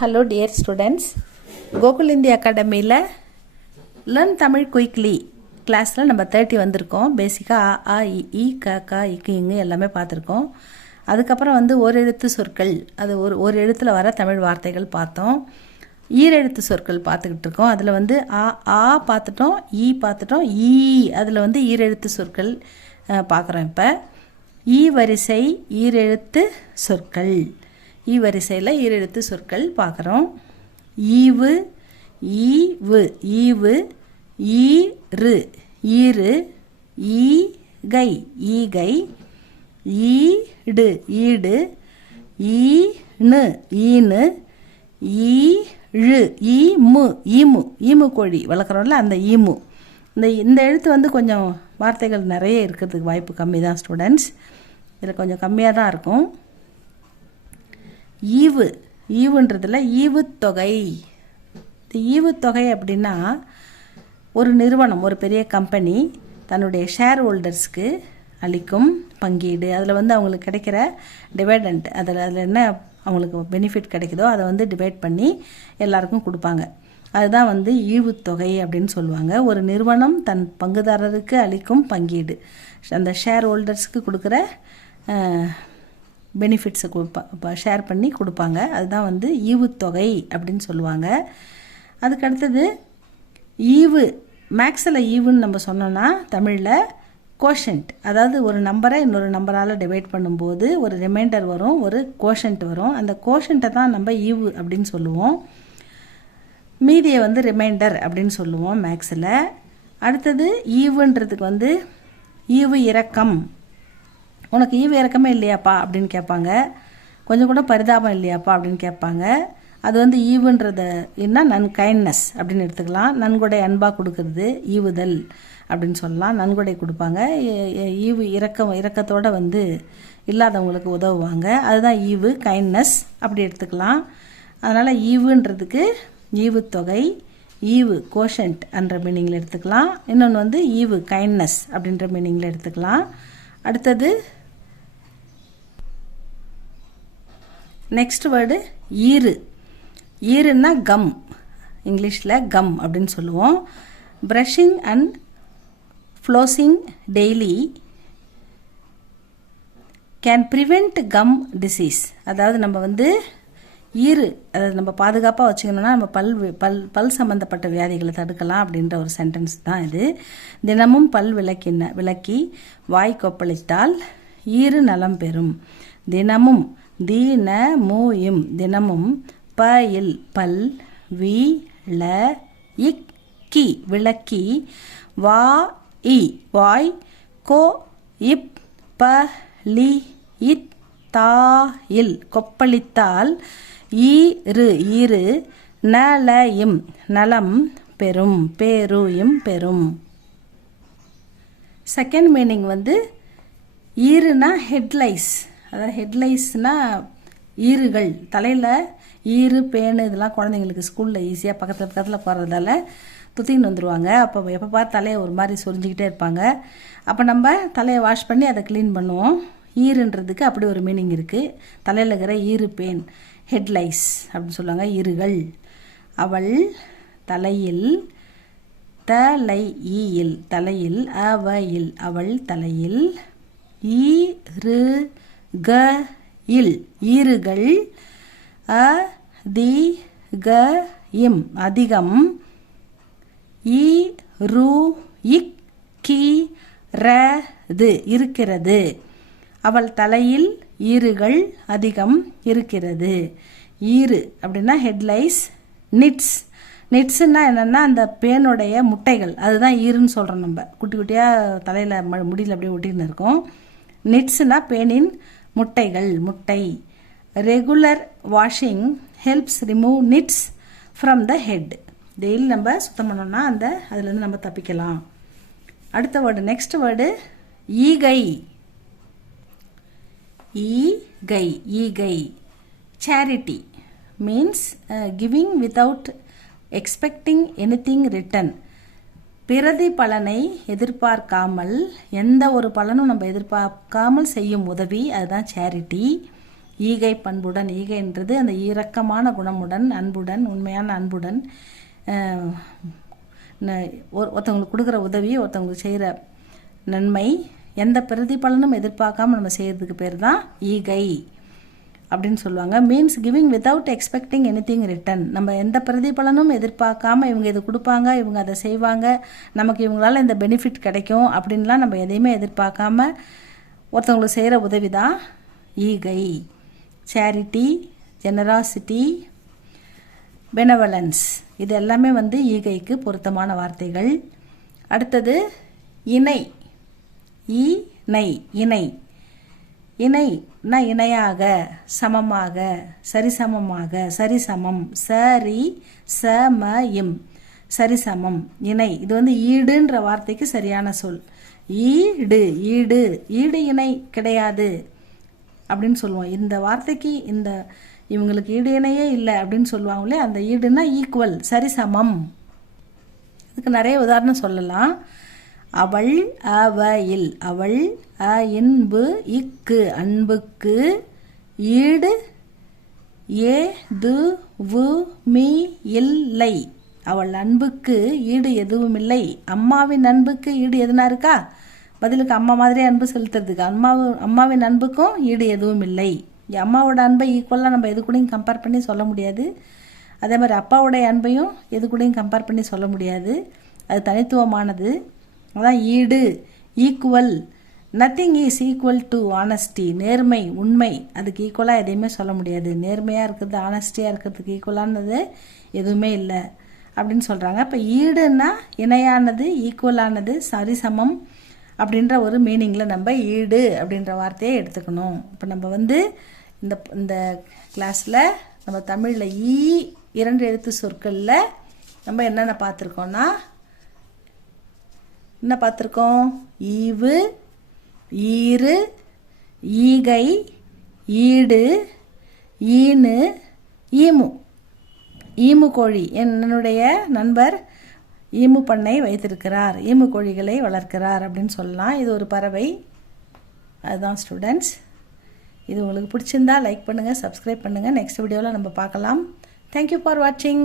Hello dear students, Gokul India Academy-ல Learn Tamil Quickly கிளாஸில் நம்ம 30 வந்திருக்கோம். பேசிக்காக ஆ இ க க இக்கு இங்கு எல்லாமே பார்த்துருக்கோம். அதுக்கப்புறம் ஒரு எழுத்து சொற்கள், அது ஒரு எழுத்தில் வர தமிழ் வார்த்தைகள் பார்த்தோம். ஈரெழுத்து சொற்கள் பார்த்துக்கிட்டு இருக்கோம். அதில் ஆ பார்த்துட்டோம், ஈ பார்த்துட்டோம், ஈ அதில் ஈரெழுத்து சொற்கள் பார்க்குறோம். இப்போ ஈ வரிசை ஈரெழுத்து சொற்கள், ஈ வரிசையில் ஈரெழுத்து சொற்கள் பார்க்குறோம். ஈவு ஈவு ஈவு, ஈரு ஈரு, ஈகை ஈகை, ஈடு ஈடு, ஈனு ஈனு, ஈழு ஈமு ஈமு, ஈமு கோழி வளர்க்குறோம்ல அந்த ஈமு. இந்த எழுத்து கொஞ்சம் வார்த்தைகள் நிறைய இருக்கிறதுக்கு வாய்ப்பு கம்மி தான் ஸ்டூடெண்ட்ஸ். இதில் கொஞ்சம் கம்மியாக தான் இருக்கும். ஈவு ஈவுன்றதில் ஈவுத்தொகை. இந்த ஈவுத்தொகை அப்படின்னா ஒரு நிறுவனம், ஒரு பெரிய கம்பெனி தன்னுடைய ஷேர் ஹோல்டர்ஸ்க்கு அளிக்கும் பங்கீடு. அதில் அவங்களுக்கு கிடைக்கிற டிவைடண்ட், அதில் என்ன அவங்களுக்கு பெனிஃபிட் கிடைக்குதோ அதை டிவைட் பண்ணி எல்லாருக்கும் கொடுப்பாங்க. அதுதான் ஈவுத்தொகை அப்படின்னு சொல்லுவாங்க. ஒரு நிறுவனம் தன் பங்குதாரருக்கு அளிக்கும் பங்கீடு, அந்த ஷேர் ஹோல்டர்ஸ்க்கு கொடுக்குற பெனிஃபிட்ஸை ஷேர் பண்ணி கொடுப்பாங்க. அதுதான் ஈவுத்தொகை அப்படின்னு சொல்லுவாங்க. அதுக்கு அடுத்தது ஈவு. மேக்ஸில் ஈவுன்னு நம்ம சொன்னோன்னா தமிழில் கோஷன்ட், அதாவது ஒரு நம்பரை இன்னொரு நம்பரால் டிவைட் பண்ணும்போது ஒரு ரிமைண்டர் வரும், ஒரு கோஷன்ட் வரும். அந்த கோஷன்ட்டை தான் நம்ம ஈவு அப்படின்னு சொல்லுவோம். மீதியை ரிமைண்டர் அப்படின்னு சொல்லுவோம் மேக்ஸில். அடுத்தது ஈவுன்றதுக்கு ஈவு இரக்கம். உனக்கு ஈவு இறக்கமே இல்லையாப்பா அப்படின்னு கேட்பாங்க. கொஞ்சம் கூட பரிதாபம் இல்லையாப்பா அப்படின்னு கேட்பாங்க. அது ஈவுன்றத என்ன கைண்ட்னஸ் அப்படின்னு எடுத்துக்கலாம். நன்கொடை அன்பாக கொடுக்கறது ஈவுதல் அப்படின்னு சொல்லலாம். நன்கொடை கொடுப்பாங்க. ஈவு இரக்கத்தோடு இல்லாதவங்களுக்கு உதவுவாங்க. அதுதான் ஈவு, கைண்ட்னஸ் அப்படி எடுத்துக்கலாம். அதனால் ஈவுன்றதுக்கு ஈவுத்தொகை, ஈவு கோஷன்ட் என்ற மீனிங்கில் எடுத்துக்கலாம். இன்னொன்று ஈவு கைண்ட்னஸ் அப்படின்ற மீனிங்கில் எடுத்துக்கலாம். அடுத்தது நெக்ஸ்ட் வேர்டு ஈரு. ஈருன்னா கம், இங்கிலீஷில் கம் அப்படின்னு சொல்லுவோம். Brushing and flossing daily can prevent gum disease. அதாவது நம்ம ஈரு அதை நம்ம பாதுகாப்பாக வச்சுக்கணும்னா நம்ம பல் சம்மந்தப்பட்ட வியாதிகளை தடுக்கலாம் அப்படின்ற ஒரு சென்டென்ஸ் தான் இது. தினமும் பல் விளக்கி வாய் கொப்பளித்தால் ஈரு நலம் பெறும். தினமும் தீன மூயும், தினமும் பயில் பல், வீழ இக்கி விளக்கி, வா இ வாய், கோ இப் பலி இத் தாயில் கொப்பளித்தால் ஈரு ஈரு நலயும் நலம் பெறும், பேருயும் பெறும். செகண்ட் மீனிங் ஈருனா ஹெட்லைஸ். அதாவது ஹெட்லைஸ்னால் ஈறுகள், தலையில் ஈரு பேனு இதெல்லாம் குழந்தைங்களுக்கு ஸ்கூலில் ஈஸியாக பக்கத்தில் போகிறதால துத்தின்னு வந்துடுவாங்க. அப்போ எப்போ பார்த்து தலையை ஒரு மாதிரி சொரிஞ்சிக்கிட்டே இருப்பாங்க. அப்போ நம்ம தலையை வாஷ் பண்ணி அதை க்ளீன் பண்ணுவோம். ஈருன்றதுக்கு அப்படி ஒரு மீனிங் இருக்குது. தலையில் இருக்கிற ஈரு பேன் ஹெட்லைஸ் அப்படின்னு சொல்லுவாங்க. ஈறுகள். அவள் தலையில், தலை ஈயில் தலையில், அவையில் அவள் தலையில், ஈரு க இல் ஈறுகள், அதி க இம் அதிகம், ஈரு இக் கி ரது இருக்கிறது. அவள் தலையில் ஈறுகள் அதிகம் இருக்கிறது. ஈறு அப்படின்னா ஹெட்லைஸ். நிட்ஸ்ன்னா என்னென்னா அந்த பேனுடைய முட்டைகள், அதுதான் ஈருன்னு சொல்கிறோம். நம்ம குட்டி குட்டியாக தலையில் முடியல அப்படியே ஒட்டின்னு இருக்கோம். நிட்ஸ்னா பேனின் முட்டைகள், முட்டை. Regular washing helps remove nits from the head. Daily நம்ம சுத்தம் பண்ணோம்னா அதுலேருந்து நம்ம தப்பிக்கலாம். அடுத்த வேர்டு, நெக்ஸ்ட் வேர்டு ஈகை. ஈகை ஈகை charity means giving without expecting anything return. பிரதி பலனை எதிர்பார்க்காமல், எந்த ஒரு பலனும் நம்ம எதிர்பார்க்காமல் செய்யும் உதவி, அதுதான் சேரிட்டி. ஈகை பண்புடன், ஈகைன்றது அந்த இரக்கமான குணமுடன், அன்புடன், உண்மையான அன்புடன், ஒருத்தவங்களுக்கு கொடுக்குற உதவி, ஒருத்தவங்களுக்கு செய்கிற நன்மை எந்த பிரதிபலனும் எதிர்பார்க்காம நம்ம செய்கிறதுக்கு பேர் தான் ஈகை அப்படின்னு சொல்லுவாங்க. Means giving without expecting anything return. நம்ம எந்த பிரதிபலனும் எதிர்பார்க்காம இவங்க இது கொடுப்பாங்க, இவங்க அதை செய்வாங்க, நமக்கு இவங்களால இந்த பெனிஃபிட் கிடைக்கும் அப்படின்லாம் நம்ம எதையுமே எதிர்பார்க்காம ஒருத்தவங்களுக்கு செய்கிற உதவி தான் ஈகை. சேரிட்டி, ஜெனராசிட்டி, பெனவலன்ஸ், இது எல்லாமே வந்து ஈகைக்கு பொருத்தமான வார்த்தைகள். அடுத்தது இணை. இணை, இணை. இணைனா இணையாக, சமமாக, சரிசமமாக, சரிசமம், சரி சமயம், சரிசமம், இணை. இது வந்து ஈடுன்ற வார்த்தைக்கு சரியான சொல். ஈடு, ஈடு, ஈடு இணை கிடையாது அப்படின்னு சொல்லுவோம். இந்த வார்த்தைக்கு இவங்களுக்கு ஈடு இணையே இல்லை அப்படின்னு சொல்லுவாங்களே, அந்த ஈடுனா ஈக்குவல், சரிசமம். இதுக்கு நிறைய உதாரணம் சொல்லலாம். அவள், அவையில், அவள், இன்பு, இக்கு, அன்புக்கு, ஈடு, ஏதுவுமி இல்லை. அவள் அன்புக்கு ஈடு எதுவும் இல்லை. அம்மாவின் அன்புக்கு ஈடு எதுனா இருக்கா? பதிலுக்கு அம்மா மாதிரியே அன்பு செலுத்துறதுக்கு அம்மாவின் அன்புக்கும் ஈடு எதுவும் இல்லை. அம்மாவோட அன்பை ஈக்குவலாக நம்ம எது கூடயும் கம்பேர் பண்ணி சொல்ல முடியாது. அதே மாதிரி அப்பாவுடைய அன்பையும் எது கூடயும் கம்பேர் பண்ணி சொல்ல முடியாது. அது தனித்துவமானது. அதான் ஈடு, equal. Nothing is equal to honesty. நேர்மை, உண்மை, அதுக்கு ஈக்குவலாக எதையுமே சொல்ல முடியாது. நேர்மையாக இருக்கிறது, ஆனஸ்டியாக இருக்கிறதுக்கு ஈக்குவலானது எதுவுமே இல்லை அப்படின்னு சொல்கிறாங்க. இப்போ ஈடுன்னா இணையானது, ஈக்குவலானது, சரிசமம் அப்படின்ற ஒரு மீனிங்கில் நம்ம ஈடு அப்படின்ற வார்த்தையை எடுத்துக்கணும். இப்போ நம்ம வந்து இந்த கிளாஸில் நம்ம தமிழில் 2 எழுத்து சொற்களில் நம்ம என்னென்ன பார்த்துருக்கோன்னா, என்ன பார்த்துருக்கோம்? ஈவு, ஈறு, ஈகை, ஈடு, ஈனு, ஈமு. ஈமு கோழி. என்னுடைய நண்பர் ஈமு பண்ணை வைத்திருக்கிறார், ஈமு கோழிகளை வளர்க்கிறார் அப்படின்னு சொல்லலாம். இது ஒரு பறவை. அதுதான் ஸ்டூடெண்ட்ஸ். இது உங்களுக்கு பிடிச்சிருந்தா லைக் பண்ணுங்கள், சப்ஸ்கிரைப் பண்ணுங்கள். நெக்ஸ்ட் வீடியோவில் நம்ம பார்க்கலாம். தேங்க்யூ ஃபார் வாட்சிங்.